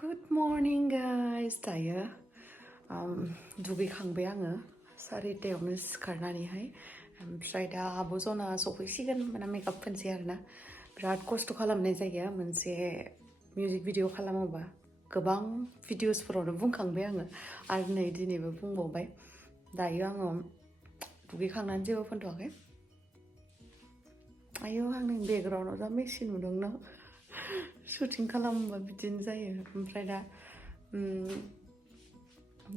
Good morning guys. दायो दुगैखांबाय आङो 4:30 सिखारनानैहाय ओमफ्राय दा आब' जना सफैसिगोन माने मेकआप फोनसै आरोना बिराद खस्थ' खालामनाय जायो मोनसे मिउजिक भिडिअ खालामोबा गोबां भिडिअसफोरावनो बुंखांबाय आङो आरो नै दिनैबो बुंबावबाय दायो आङो दुगैखांनानै जेबो फोनथ'वाखै आयौ आंनि बेकग्राउन्डआव दा मेसिन नुदों ना शुटिं खालामोबा बिदिनो जायो ओमफ्राय दा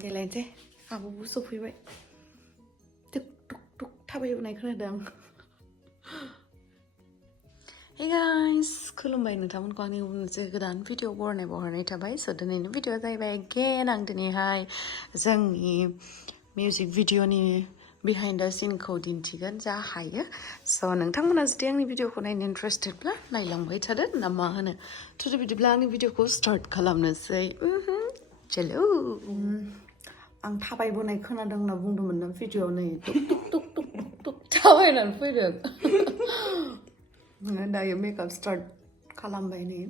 देलायनोसै आब'बो सफैबाय टुक टुक टुक थाबायबोनाय खोनादों आं Hey guys, खुलुमबाय नोंथांमोनखौ आंनि मोनसे गोदान भिडिअ बरायनाय थाबाय स' दिनैनि भिडिअ जाहैबाय again आं दिनैहाय जोंनि मिउजिक भिडिअनि behind the scene खौ दिन्थिगोन जा हायो स' नोंथांमोना जुदि आंनि भिडिअखौ नायनो इन्टारेस्टेडब्ला नायलांबाय थादो ना मा होनो थ' बिदिब्ला आंनि भिडिअखौ स्टार्ट खालामनोसै चलो आं थाबायबोनाय खोनादों होनना बुंदोंमोन ना भिडिअआव नै टुक टुक टुक टुक टुक थाबायनानै फैदों दायो मेकआप स्टार्ट खालामबाय नै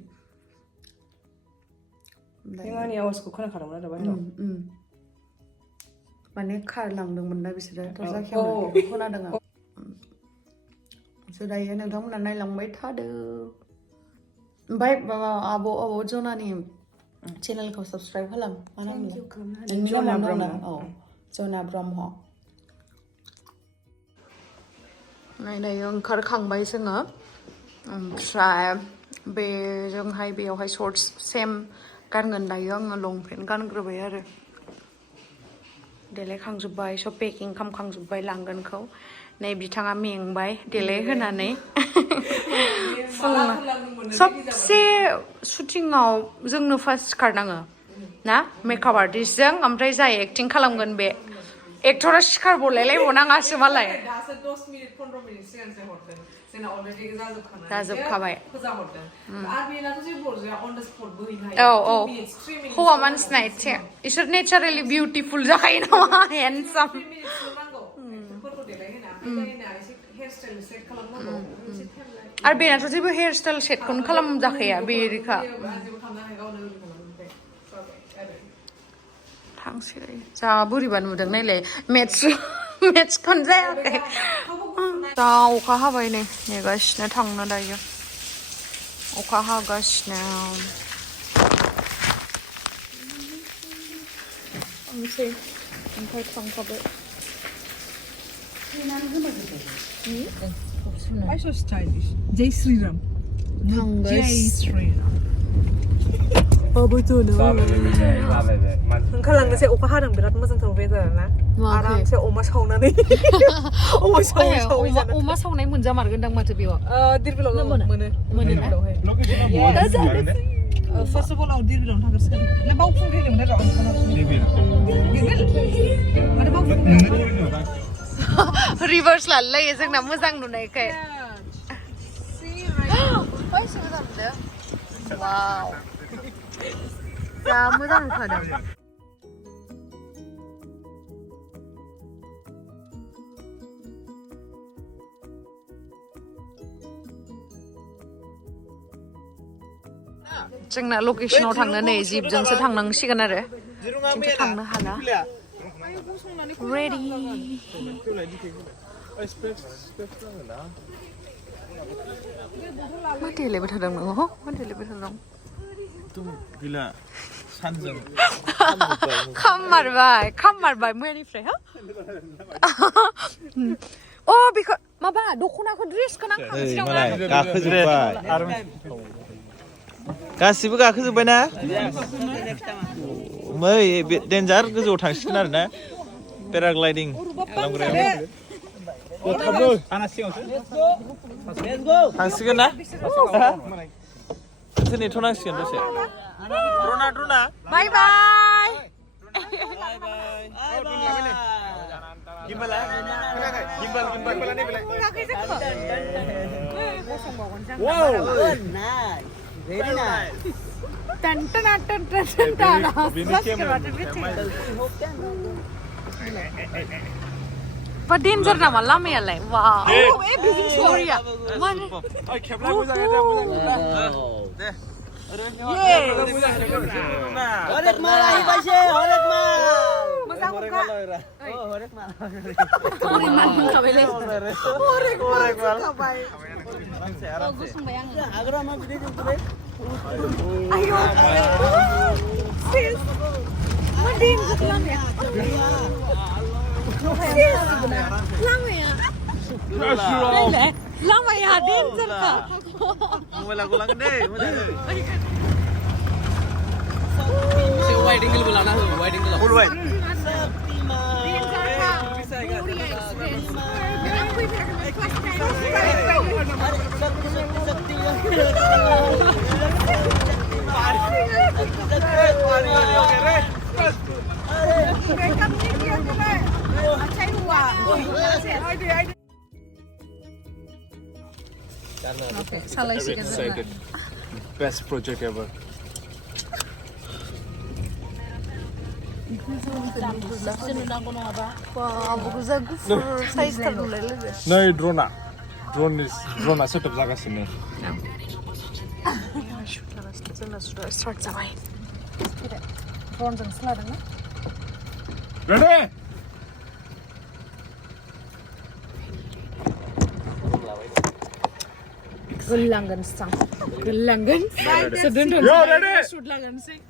आंनि आवाजखौ खोनाखादोंमोन आरो बाहेराव माने खारलांदोंमोन ना बिसोरो दरजाखौ खोनादों आं स' दायो नोंथांमोना नायलांबाय थादो ओमफ्राय आब' जनानि चेनेलखौ साबस्क्राइब खालाम मा नाम जना ब्रह्म औ जना ब्रह्म दायो ओंखारखांबाय जोङो ओमफ्राय बेजोंहाय बेयावहाय शर्ट्स सेम गानगोन दायो आङो लंपेन्ट गानग्रोबाय आरो देलायखांजोब्बाय सब पेकिं खालामखांजोब्बाय लांगोनखौ नै बिथाङा मेंबाय देलाय होनानै सबसे शुटिंआव जोंनो फार्स्ट सिखारनाङो ना मेकआप आर्टिस्टजों ओमफ्राय जाय एक्टिं खालामगोन बे एक्टरा सिखारबावलायलायबावनाङासो मालाय जाजोबखाबाय औ हौवा मानसिना एसे इसोर नेचारेलि बिउटिफुल जाखायो नामा हेन्डसाम आरो बेनाथ' जेबो हेयार स्टाइल सेटखौनो खालामजाखाया बेरिखा थांसै जा बोरैबा नुदों नायलाय मेथ्सखौनो जायाखै दा अखा हाबाय नै नेगासिनो थांनो दायो अखा हागासिनो थांसै ओमफ्राय थांखाबाय Why so stylish? Jai Sri Ram. Jai Sri Ram. betul ओंखारलांनोसै अखा हादों बिराद मोजांथार वेदार ना आरामसे अमा सावनानै अमा सावनाय मोनजामारगोनदां माथो बेयाव दिरबिलाव मोनो फार्स्ट अफ अल आव दिरबिलाव थांगोरसिगोन ना बावखुंग्रि होनोमोन आरो माने बावखुंग्रि रिभार्स लालायो जोंना मोजां नुनायखाय वाव जा मोजां नुखादों जोंना लकेशनाव थांनो नै जिपजोंसो थांनांसिगोन आरो खिन्थु थांनो हाला रेडि मा देलायबाय थादों नोङो मा देलायबाय थादों खाममारबाय मैयानिफ्राय हा अ बेखौ माबा दख'नाखौ ड्रेसखौ नांखांसिगोन गासिबो गाखोजोब्बाय ना मै डेन्जार गोजौआव थांसिगोन आरो ना पेराग्लाइडिं खालामग्रायाव थांसिगोन ना नेथ' नांसिगोन दसे द्रना बाय बाय Very nice. But danger nama lamayalai. Wow. Oh, everything sorry. Horek mal ahi paise, horek mal. Masa muka. Oh, horek mal. Horek mal kabele. Horek mal. Bagus membayang. Agra mah gede gitu. Ayo. Sis. Mending selang ya. Sis. Lama ya. Lama ya, danger ka. Mau lagu-lagu deh. Si wide angle bola na, wide angle. Full wide. Danger ka. Gloria experience. Bilang ko yung salah isi kan. Best project ever. No, drone setup jaga sini. Ready? Gelangan sang. Gelangan. Sedang Yo, ready? shoot langan sing.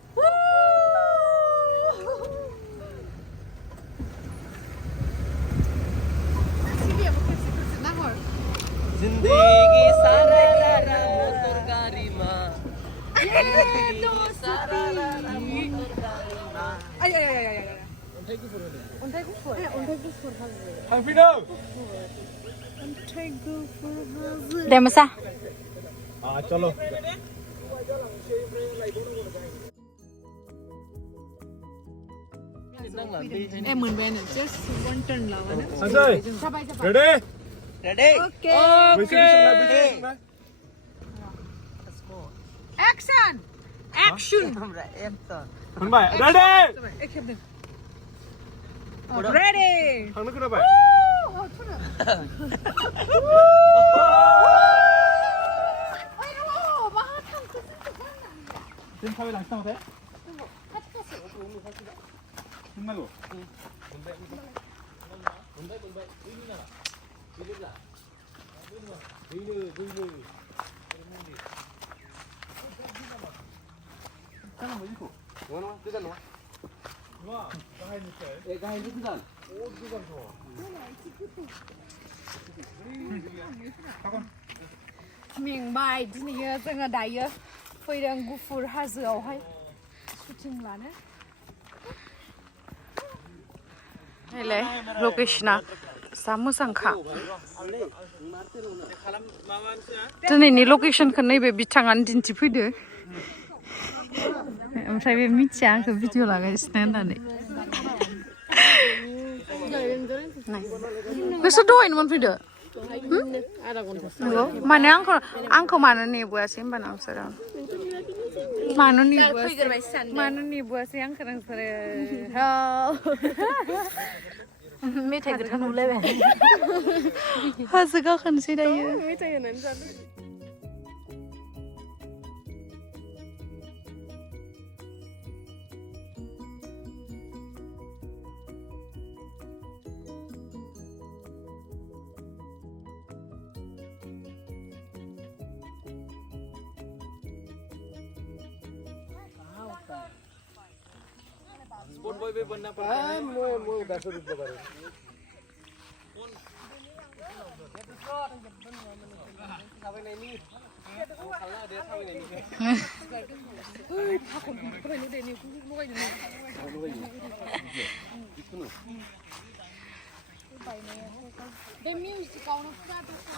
Zindagi sarara motor karima. Zindagi sarara motor karima. Ay. Untai gufur. Hafido. Dah masa. Chalo. Hemen bener, just one turn lah, mana? Sanjay. Ready? Ready? Okay. Action! Action! हमरा action. Khulumbai, ready? Ready! Hangna kena bai. Tim khawi langsung mate. Nangwo. Khulumbai, दिनै जोङो दायो फैदों गुफुर हाजोआवहाय shooting लानो नायलाय लकेशना जा मोजांखा दिनैनि लकेशनखौ नैबे बिथाङानो दिन्थिफैदो ओमफ्राय बे मिथिया आंखौ भिडिअ लागासिनो होननानै नोंसोर दहायनो मोनफैदो नंगौ माने आंखौ मानो नेबोआसै होमबा नोंसोरो मानो नेबोआसै आंखौ नोंसोरो मेथाइ गोथां नुलायबाय हाजो गाखोनोसै दायो मेथाइ होनानै जादों Sport boy भी बनना पड़ता है। मैं वैसे रुक जा रहा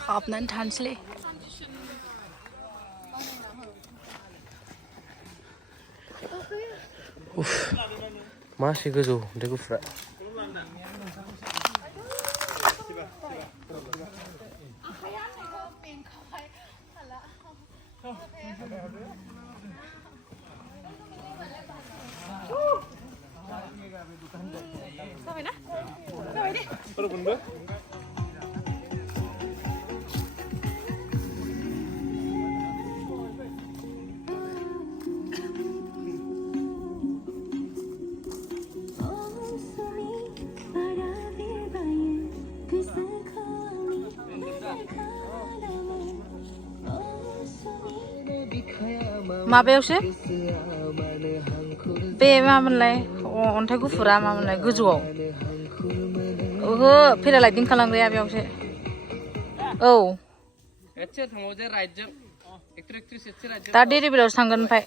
हाबनानै थानोसैलै Masih gozo, dia gufra. माबायावसो बे मामोनलाय अन्थाइ गुफुरा मामोनलाय गोजौआव ओहो पेरालाइदिं खालामग्राया बेयावसो औ दा डेरिभेलावसो थांगोन ओमफ्राय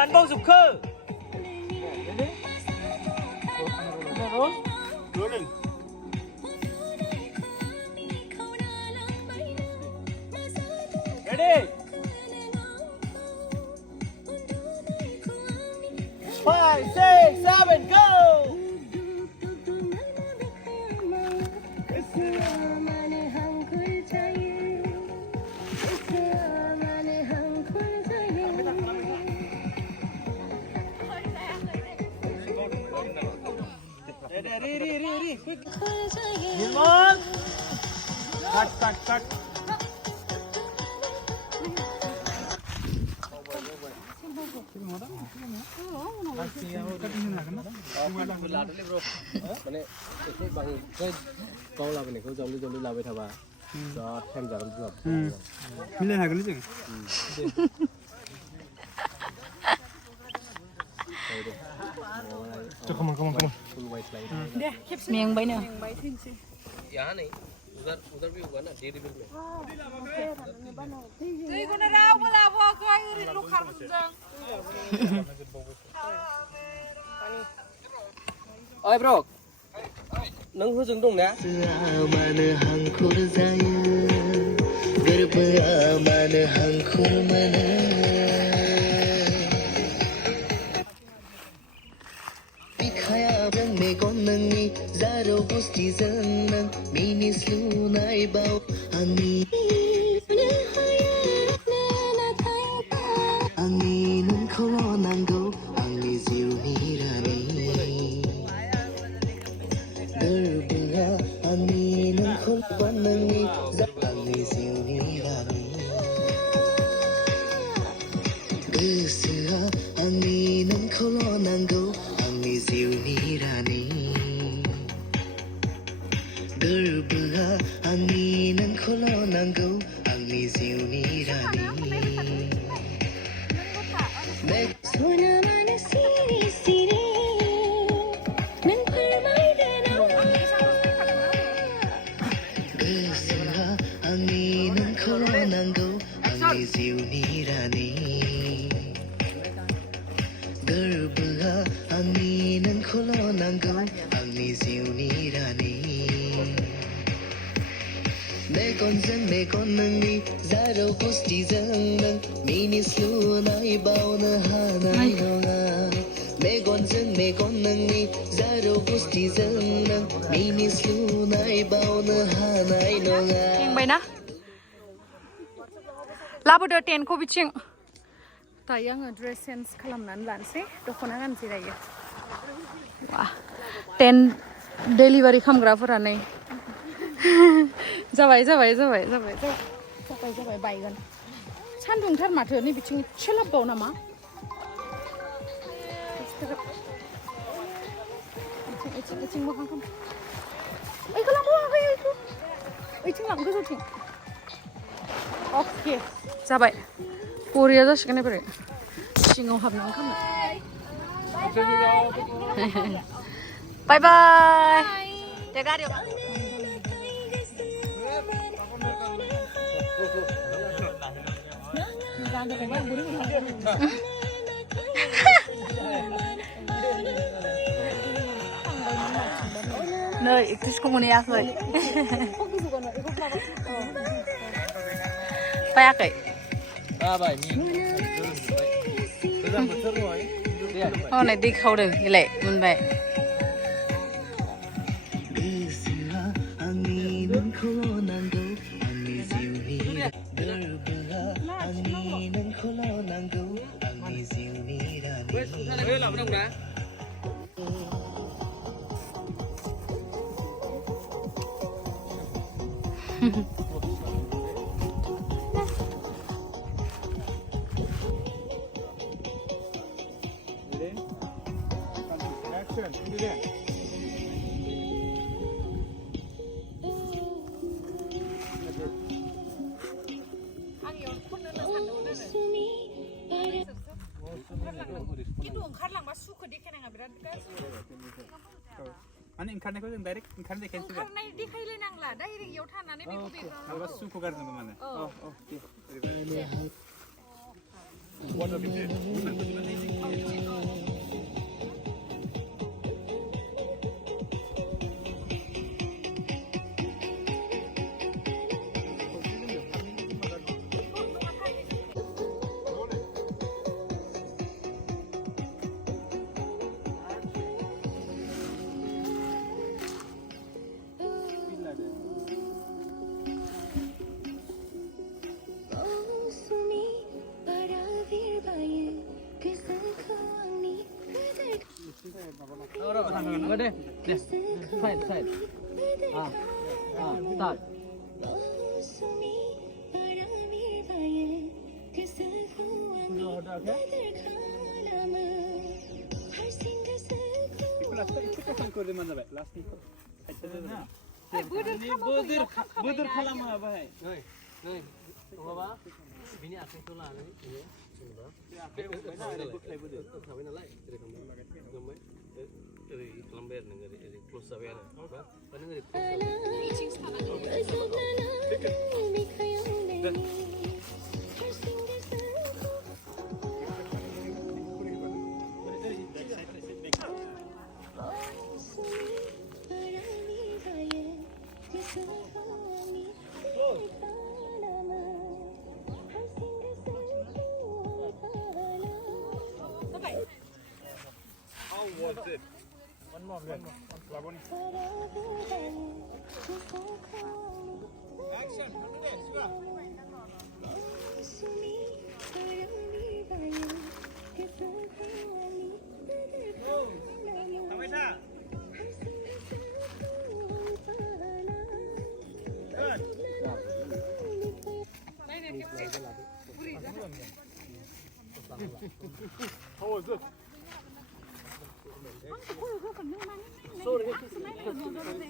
만봉 좋고. Ready? 5, 6, 7, go! Ready, quick. Come on. Cut. माने एसे बांद्राय गाव लाबोनायखौ जल्दि लाबाय थाबा बिराद टाइम जागोन जोंहा मिलायनो हागोन जों Come on. मेंबायनो यहाँ नहीं उधर भी होगा ना डेरी बिल में दैखौनो रावबो लाबोआखै ओरैनो खारबोजों ओइ ब्र नों होजों दं ना मानो हांखुर जायो गोरबोआ मानो हांखुर मोनो बिखायाजों मेगन नोंनि जारौ गुस्थिजों नों मिनिस्लुनाय बाव आंनि नोंखौल' नांगौ आंनि जिउनि रानि गोरबोआ आंनि नोंखौल' नोंनि आंनि जिउनि रानि गोसोआ आंनि नोंखौल' नांगौ आंनि जिउनि रानि गोरबोआ आंनि नोंखौल' नांगौ आंनि जिउनि रानि सना मानो सिरि सिरि नों फोरमायदो गोसोआ आंनि नोंखौल' नांगौ आंनि जिउनि रानि गोरबोआ आंनि नोंखौल' नांगौ आंनि जिउनि रानि मेगनजों मेगन नोंनि जारौ गुस्थिजों नों मिनिस्लुनाय बावनो हानाय नङा मेगनजों मेगन नोंनि जारौ गुस्थिजों नों मिनिस्लुनाय बावनो हानाय नङा मेंबायना लाबोदो टेन्टखौ बिथिं दायो आङो ड्रेस चेन्ज खालामनानै लानोसै दख'ना गानसै दायो वा टेन्ट डेलिभारि खालामग्राफोरा नै जाबाय बायगोन सान्दुंथार माथो नै बिथिं एसे लाबबाव नामा इथिं मोखां खाम ओइखौ लांबावाखै ओइथिं लां गोजौथिं अके जाबाय बरिया जासिगोन एबारे सिङाव हाबनानै खामनो बाय बाय दे गारियाव नै एक्ट्रिसखौ मोनहैयाखै बायाखै हनै दै खावदों बेलाय मोनबाय नोंखौल' नांगौ आंनि जिउनि गोरबोआ आंनि नोंखौ Gitu ओंखारलांबा सुखौ देखायनाङा बिराद गाज्रि माने ओंखारनायखौ जों डाइरेक्ट ओंखारनाय देखायनोसै ओंखारनाय देखायलायनांला डाइरेक्ट इयाव थानानै बेखौ माबा सुखौ गारनांगौ माने बोदोर खालामो बाहाय नङाबा बिनि आखाइखौ लानानै थाबाय नालाय ओरै खालामबाय आरो नों ओरै क्लस जाबाय आरो नों ओरै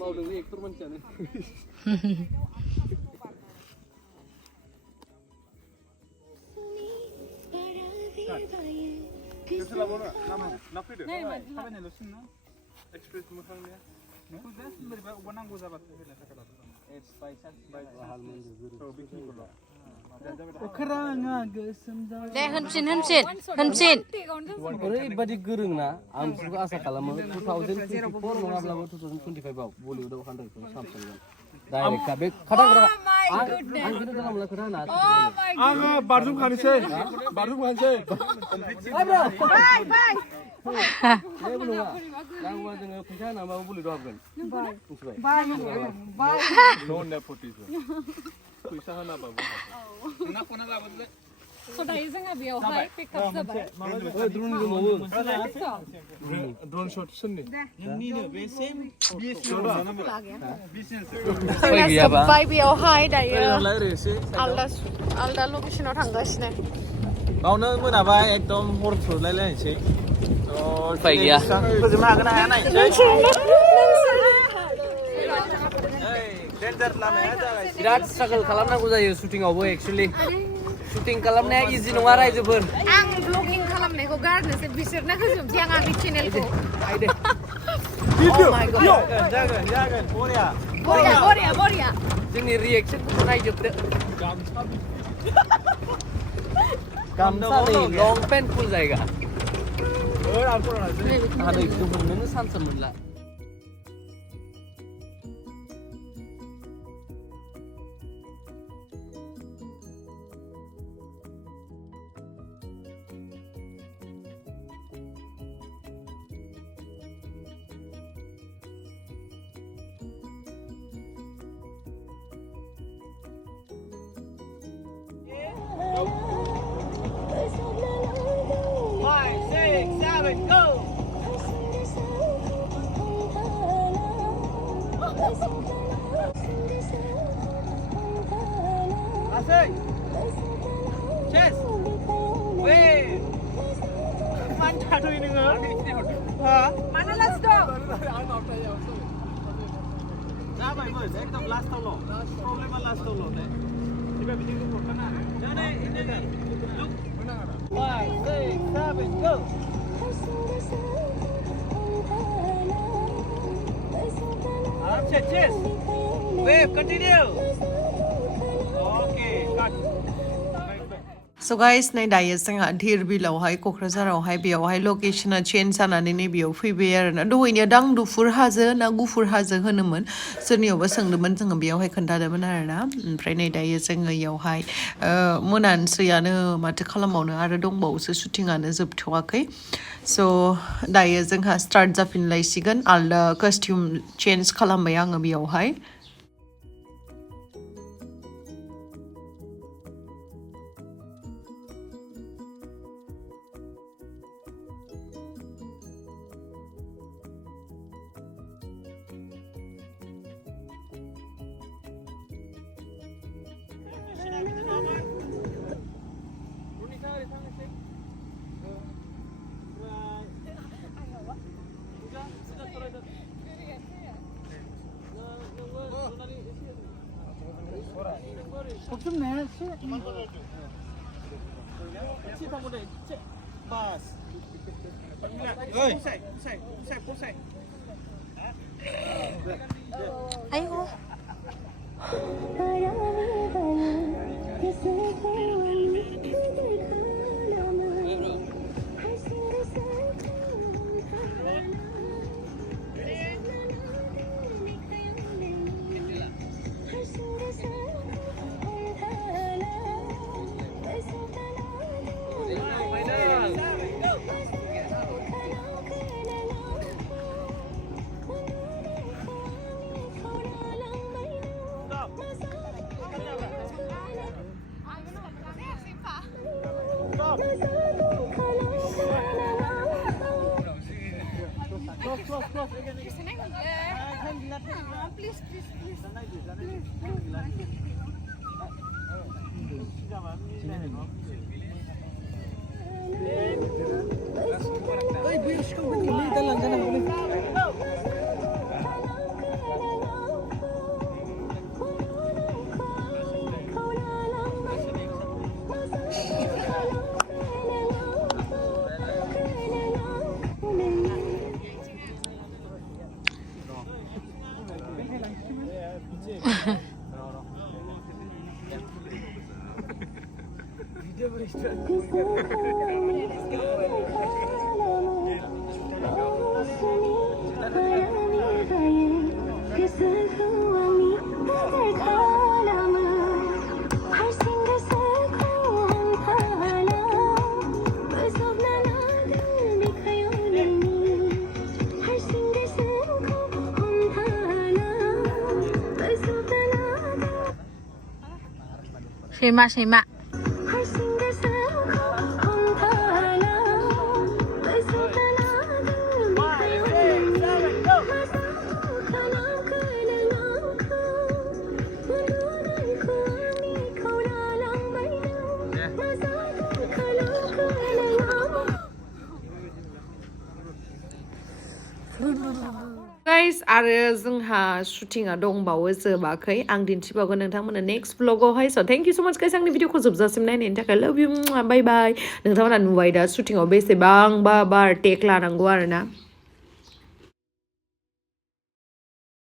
मावदोंलै एक्टर मानसियानो दे होनफिन ओरैबादि गोरों ना आं बिसोरखौ आसा खालामो 2024 नङाब्लाबो 2025 आव बलिउडआव हान्ड्रेडखौ सामसंगोन डाइरेक्टखा बे खोथा आं खिन्थु जानला खोथा होना आङो बारजुमखानोसै जेबो नङा नांगौबा जोङो फैसा होनाबाबो बलिउडआव हाबगोन मिथिबाय फैसा होनाबाबो दायो जोंहा बेयावहाय पिकआप जाबाय द्र'न दंबावो ड्रोन शट सोरनि नोंनिनो बे सेम जोब्बाय बेयावहाय दायो आलदा लकेसनाव थांगासिनो बावनो मोनाबाय एकदम हर थोलायलायनोसै उफाय गैया फोजोबनो हागोन ना हाया नायनोसै डेन्जार लामाया जागायसै बिराद स्ट्रागल खालामनांगौ जायो शुटिंआवबो एक्चुअली शुटिं खालामनाया इजि नङा रायजोफोर आं ब्लगिं खालामनायखौ गारनोसै बिसोरनो होजोबसै आं आंनि चेनेलखौ जागोन बरिया जोंनि रिएक्सनफोरखौ नायजोबदो गामसा नै लंपेन्ट फुल जायगा आदै गुबुननोनो सान्स मोनला Five, six. Mana last go? एकदम लास्ट तल प्रब्लेम लास्ट तल thibai bidik lu kana ini 5 6 7 go cheers wave continue okay cut So guys, nay dayo sanga dhir bilaw hay K'K'raझाराव hay बेयावहाय location change जानानै नै बेयाव फैबाय आरो ना दहायनिया दांदुफुर हाजो ना गुफुर हाजो होनोमोन सोरनियावबा सोंदोंमोन जोङो बेयावहाय खोन्थादोंमोन आरो ना ओमफ्राय नै दायो जोङो इयावहाय मोनानोसैयानो माथो खालामबावनो आरो दंबावोसो शुटिंआनो जोबथ'वाखै so दायो जोंहा स्टार्ट जाफिनलायसिगोन आलदा कस्टिउम चेन्ज खालामबाय आङो बेयावहाय bas pusai Ayo. Sema. Guys, आरो जोंहा शुटिंआ दंबावो जोबाखै आं दिन्थिबावगोन नोंथांमोननो next ब्लगावहाय so thank you so much guys आंनि भिडिअखौ जोबजासिम नायनायनि थाखाय love you bye bye नोंथांमोना नुबाय दा शुटिंआव बेसेबांबा बार टेक लानांगौ आरो ना